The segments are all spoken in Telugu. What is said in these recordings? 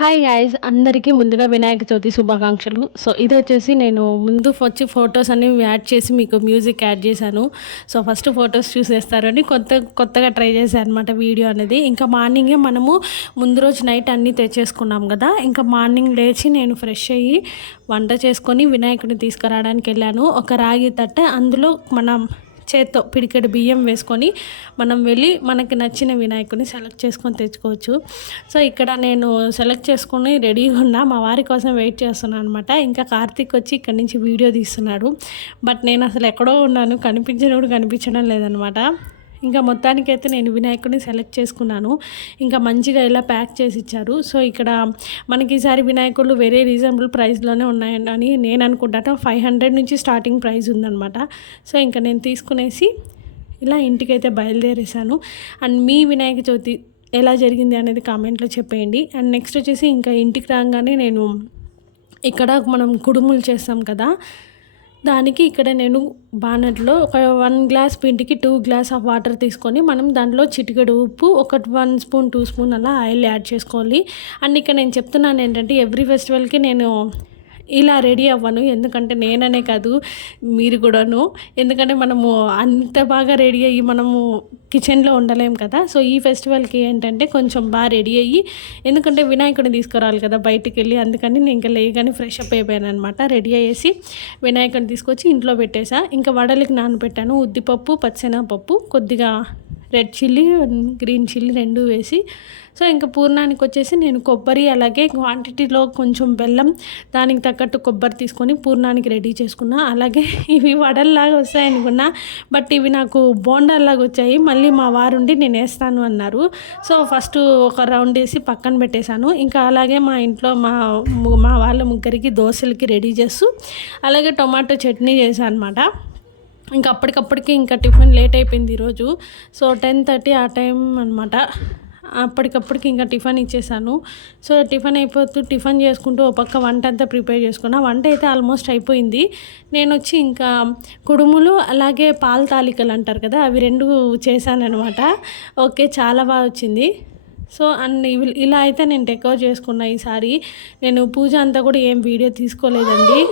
హాయ్ గైస్, అందరికీ ముందుగా వినాయక చవితి శుభాకాంక్షలు. సో ఇది వచ్చేసి నేను ముందు వచ్చి ఫొటోస్ అన్ని యాడ్ చేసి మీకు మ్యూజిక్ యాడ్ చేశాను. సో ఫస్ట్ ఫొటోస్ చూసేస్తారని కొత్తగా ట్రై చేశాను అనమాట వీడియో అనేది. ఇంకా మార్నింగే మనము ముందు రోజు నైట్ అన్నీ తెచ్చేసుకున్నాం కదా. ఇంకా మార్నింగ్ లేచి నేను ఫ్రెష్ అయ్యి వంట చేసుకొని వినాయకుడిని తీసుకురావడానికి వెళ్ళాను. ఒక రాగి తట్టె, అందులో మనం చేత్తో పిడికెడు బియ్యం వేసుకొని మనం వెళ్ళి మనకి నచ్చిన వినాయకుడిని సెలెక్ట్ చేసుకొని తెచ్చుకోవచ్చు. సో ఇక్కడ నేను సెలెక్ట్ చేసుకొని రెడీగా ఉన్నా, మా వారి కోసం వెయిట్ చేస్తున్నాను అనమాట. ఇంకా కార్తీక్ వచ్చి ఇక్కడ నుంచి వీడియో తీస్తున్నాడు. బట్ నేను అసలు ఎక్కడో ఉన్నాను, కనిపించడం లేదనమాట. ఇంకా మొత్తానికైతే నేను వినాయకుడిని సెలెక్ట్ చేసుకున్నాను. ఇంకా మంచిగా ఇలా ప్యాక్ చేసి ఇచ్చారు. సో ఇక్కడ మనకి ఈసారి వినాయకుడు వేరే రీజనబుల్ ప్రైస్లోనే ఉన్నాయని నేను అనుకుంటాను. 500 నుంచి స్టార్టింగ్ ప్రైస్ ఉందన్నమాట. సో ఇంకా నేను తీసుకునేసి ఇలా ఇంటికైతే బయలుదేరేసాను. అండ్ మీ వినాయక చవితి ఎలా జరిగింది అనేది కామెంట్లో చెప్పేయండి. అండ్ నెక్స్ట్ వచ్చేసి ఇంకా ఇంటికి రాగానే నేను ఇక్కడ మనం కుడుములు చేస్తాం కదా, దానికి ఇక్కడ నేను బానట్లో ఒక 1 గ్లాస్ పిండికి 2 గ్లాస్ ఆఫ్ వాటర్ తీసుకొని మనం దాంట్లో చిటికెడు ఉప్పు, ఒక 1 స్పూన్ 2 స్పూన్ అలా ఆయిల్ యాడ్ చేసుకోవాలి. అండ్ ఇక్కడ నేను చెప్తున్నాను ఏంటంటే ఎవ్రీ ఫెస్టివల్కి నేను ఇలా రెడీ అవ్వను, ఎందుకంటే నేననే కాదు మీరు కూడాను. ఎందుకంటే మనము అంత బాగా రెడీ అయ్యి మనము కిచెన్లో ఉండలేం కదా. సో ఈ ఫెస్టివల్కి ఏంటంటే కొంచెం బాగా రెడీ అయ్యి, ఎందుకంటే వినాయకుడిని తీసుకురావాలి కదా బయటికి వెళ్ళి, అందుకని నేను ఇంకా లేగానే ఫ్రెష్ అప్ అయిపోయాను అనమాట. రెడీ అయ్యేసి వినాయకుడిని తీసుకొచ్చి ఇంట్లో పెట్టేసా. ఇంకా వడలకి నానబెట్టాను ఉద్దిపప్పు, పచ్చెనగపప్పు, కొద్దిగా రెడ్ చిల్లీ, గ్రీన్ చిల్లీ 2 వేసి. సో ఇంకా పూర్ణానికి వచ్చేసి నేను కొబ్బరి, అలాగే క్వాంటిటీలో కొంచెం బెల్లం, దానికి తగ్గట్టు కొబ్బరి తీసుకొని పూర్ణానికి రెడీ చేసుకున్నా. అలాగే ఇవి వడల్లాగా వస్తాయనుకున్నా, బట్ ఇవి నాకు బోండాల్లాగా వచ్చాయి. మళ్ళీ మా వారుండి నేను వేస్తాను అన్నారు. సో ఫస్ట్ ఒక రౌండ్ వేసి పక్కన పెట్టేశాను. ఇంకా అలాగే మా ఇంట్లో మా వాళ్ళ ముగ్గురికి దోశలకి రెడీ చేస్తూ, అలాగే టొమాటో చట్నీ చేశాను అనమాట. ఇంకా అప్పటికప్పటికి ఇంకా టిఫిన్ లేట్ అయిపోయింది ఈరోజు. సో 10:30 ఆ టైం అనమాట. అప్పటికప్పటికి ఇంకా టిఫిన్ ఇచ్చేసాను. సో టిఫిన్ చేసుకుంటూ ఒక పక్క వంట అంతా ప్రిపేర్ చేసుకున్నా. వంట అయితే ఆల్మోస్ట్ అయిపోయింది. నేను వచ్చి ఇంకా కుడుములు, అలాగే పాల తాలికలు అంటారు కదా, అవి 2 చేశానమాట. ఓకే, చాలా బాగా వచ్చింది. సో అండ్ ఇలా అయితే నేను డెకరేట్ చేసుకున్నా. ఈసారి నేను పూజ అంతా కూడా ఏం వీడియో తీసుకోలేదండి.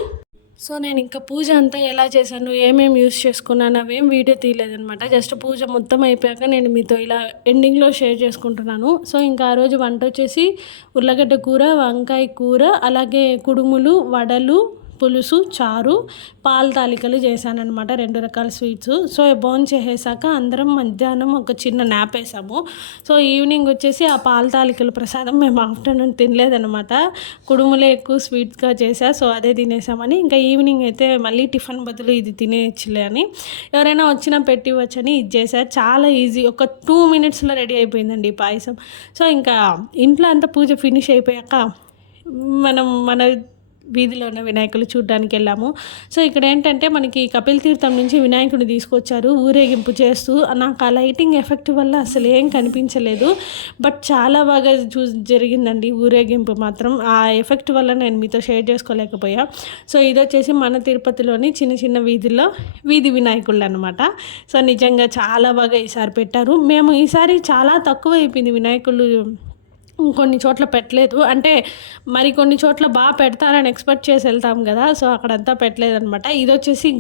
సో నేను ఇంకా పూజ అంతా ఎలా చేశాను, ఏమేమి యూస్ చేసుకున్నాను అవేం వీడియో తీయలేదనమాట. జస్ట్ పూజ మొత్తం అయిపోయాక నేను మీతో ఇలా ఎండింగ్లో షేర్ చేసుకుంటున్నాను. సో ఇంకా ఆ రోజు వంట వచ్చేసి ఉర్లగడ్డ కూర, వంకాయ కూర, అలాగే కుడుములు, వడలు, పులుసు, చారు, పాల తాలికలు చేశానమాట. 2 రకాల స్వీట్స్. సో భోంచేసాక అందరం మధ్యాహ్నం ఒక చిన్న న్యాప్ వేసాము. సో ఈవినింగ్ వచ్చేసి ఆ పాల తాలికల ప్రసాదం మేము ఆఫ్టర్నూన్ తినలేదనమాట. కుడుములే ఎక్కువ స్వీట్గా చేసా, సో అదే తినేసామని ఇంకా ఈవినింగ్ అయితే మళ్ళీ టిఫిన్ బదులు ఇది తినేయచ్చులే అని, ఎవరైనా వచ్చినా పెట్టివచ్చని ఇది చేసా. చాలా ఈజీ, ఒక 2 మినిట్స్లో రెడీ అయిపోయిందండి ఈ పాయసం. సో ఇంకా ఇంట్లో అంతా పూజ ఫినిష్ అయిపోయాక మన వీధిలో ఉన్న వినాయకులు చూడడానికి వెళ్ళాము. సో ఇక్కడ ఏంటంటే మనకి కపిల్ తీర్థం నుంచి వినాయకుడిని తీసుకొచ్చారు ఊరేగింపు చేస్తూ. నాకు ఆ లైటింగ్ ఎఫెక్ట్ వల్ల అసలు ఏం కనిపించలేదు, బట్ చాలా బాగా జరిగిందండి ఊరేగింపు మాత్రం. ఆ ఎఫెక్ట్ వల్ల నేను మీతో షేర్ చేసుకోలేకపోయా. సో ఇది వచ్చేసి మన తిరుపతిలోని చిన్న చిన్న వీధుల్లో వీధి వినాయకుళ్ళు అనమాట. సో నిజంగా చాలా బాగా ఈసారి పెట్టారు. మేము ఈసారి చాలా తక్కువ అయిపోయింది వినాయకుళ్ళు కొన్ని చోట్ల పెట్టలేదు. అంటే మరి కొన్ని చోట్ల పెడతారని ఎక్స్‌పెక్ట్ చేసి వెళ్తాం గదా! సో, అక్కడంతా పెట్టలేదనమాట. ఇదొచ్చేసి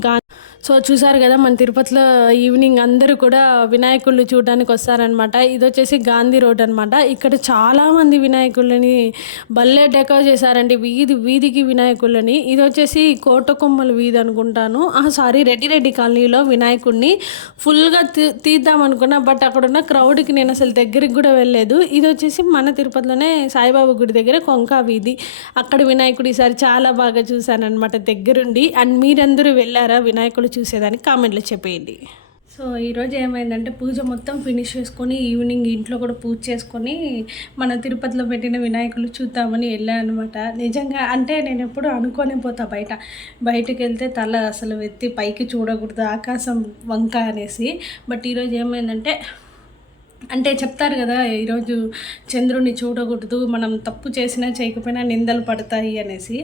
సో, చూసారు గదా! మన తిరుపతిలో ఈవినింగ్ అందరూ కూడా వినాయకుడిని చూడడానికి వస్తారనమాట. ఇదొచ్చేసి గాంధీ రోడ్ అనమాట. ఇక్కడ చాలామంది వినాయకులని భలే డెకర్ చేశారండి. వీధికి వినాయకులని. ఇదొచ్చేసి కోటకొమ్మల వీధి అనుకుంటాను. సారీ, రెడ్డిరెడ్డి కాలనీలో వినాయకుడిని ఫుల్‌గా తీద్దాం అనుకున్నా. బట్ అక్కడున్న క్రౌడ్‌కి నేను అసలు దగ్గరికి గూడా వెళ్ళలేదు. ఇదొచ్చేసి మన తిరుపతిలోనే సాయిబాబా గుడి దగ్గర కొంకా వీధి. అక్కడ వినాయకుడు ఈసారి చాలా బాగా చూశాననమాట దగ్గరుండి. అండ్ మీరందరూ వెళ్ళారా వినాయకుడు చూసేదానికి? కామెంట్లో చెప్పేయండి. సో ఈరోజు ఏమైందంటే పూజ మొత్తం ఫినిష్ చేసుకొని ఈవినింగ్ ఇంట్లో కూడా పూజ చేసుకొని మన తిరుపతిలో పెట్టిన వినాయకులు చూద్దామని వెళ్ళాను అనమాట. నిజంగా అంటే నేను ఎప్పుడు అనుకోనే పోతా బయటకు వెళ్తే తల అసలు ఎత్తి పైకి చూడకూడదు ఆకాశం వంక అనేసి. బట్ ఈరోజు ఏమైందంటే అంటే చెప్తారు కదా, ఈరోజు చంద్రుని చూడకూడదు, మనం తప్పు చేసినా చేయకపోయినా నిందలు పడతాయి అనేసి.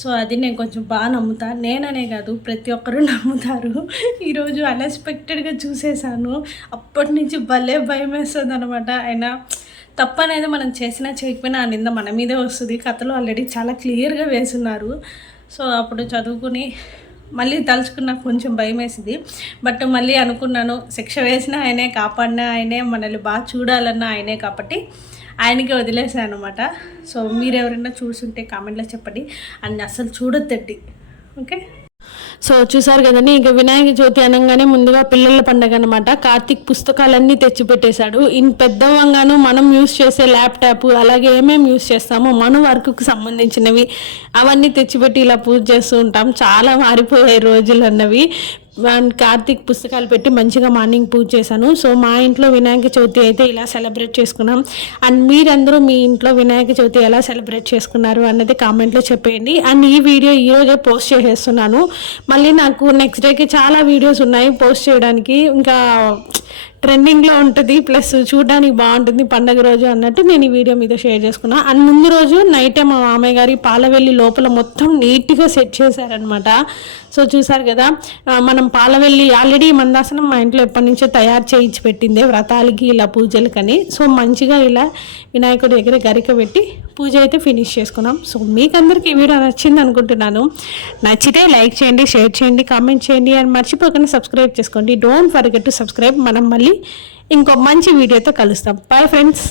సో అది నేను కొంచెం బాగా నమ్ముతాను. నేననే కాదు, ప్రతి ఒక్కరూ నమ్ముతారు. ఈరోజు అన్ఎక్స్పెక్టెడ్గా చూసేసాను. అప్పటి నుంచి భలే భయం వేస్తుంది అనమాట. అయినా తప్పు అనేది మనం చేసినా చేయకపోయినా ఆ నింద మన మీదే వస్తుంది. కథలో ఆల్రెడీ చాలా క్లియర్గా వేస్తున్నారు. సో అప్పుడు చదువుకుని మళ్ళీ తలుచుకున్న కొంచెం భయం వేసింది. బట్ మళ్ళీ అనుకున్నాను, శిక్ష వేసిన ఆయనే, కాపాడిన ఆయనే, మనల్ని బాగా చూడాలన్న ఆయనే కాబట్టి ఆయనకి వదిలేసాను అనమాట. సో మీరు ఎవరైనా చూసుంటే కామెంట్లో చెప్పండి. అండ్ అసలు చూడొద్దండి, ఓకే? సో చూసారు కదండి, ఇక వినాయక చవితి అనగానే ముందుగా పిల్లల పండగ అనమాట. కార్తీక్ పుస్తకాలన్నీ తెచ్చిపెట్టేశాడు. పెద్దవంగాను మనం యూస్ చేసే ల్యాప్టాప్, అలాగే ఏమేమి యూస్ చేస్తామో మన వర్క్కి సంబంధించినవి అవన్నీ తెచ్చిపెట్టి ఇలా పూజ చేస్తూ ఉంటాం. చాలా మారిపోయాయి రోజులు అన్నవి. కార్తీక్ పుస్తకాలు పెట్టి మంచిగా మార్నింగ్ పూజ చేశాను. సో మా ఇంట్లో వినాయక చవితి అయితే ఇలా సెలబ్రేట్ చేసుకున్నాం. అండ్ మీరందరూ మీ ఇంట్లో వినాయక చవితి ఎలా సెలబ్రేట్ చేసుకున్నారు అన్నది కామెంట్లో చెప్పేయండి. అండ్ ఈ వీడియో ఈరోజే పోస్ట్ చేసేస్తున్నాను. మళ్ళీ నాకు నెక్స్ట్ డేకి చాలా వీడియోస్ ఉన్నాయి పోస్ట్ చేయడానికి. ఇంకా ట్రెండింగ్లో ఉంటుంది, ప్లస్ చూడడానికి బాగుంటుంది పండగ రోజు అన్నట్టు నేను ఈ వీడియో మీద షేర్ చేసుకున్నాను. అండ్ ముందు రోజు నైటే మా మామయ్య గారి పాలవెల్లి లోపల మొత్తం నీట్గా సెట్ చేశారనమాట. సో చూసారు కదా, మనం పాలవెల్లి ఆల్రెడీ మందాసనం మా ఇంట్లో ఎప్పటి నుంచో తయారు చేయించి పెట్టిందే వ్రతాలకి ఇలా పూజలకని. సో మంచిగా ఇలా వినాయకుడి దగ్గర గరిక పెట్టి పూజ అయితే ఫినిష్ చేసుకున్నాం. సో మీకు అందరికీ ఈ వీడియో నచ్చింది అనుకుంటున్నాను. నచ్చితే లైక్ చేయండి, షేర్ చేయండి, కామెంట్ చేయండి. అండ్ మర్చిపోకుండా సబ్స్క్రైబ్ చేసుకోండి. Don't forget to subscribe. మనం మళ్ళీ ఇంకో మంచి వీడియోతో కలుస్తాం. Bye friends.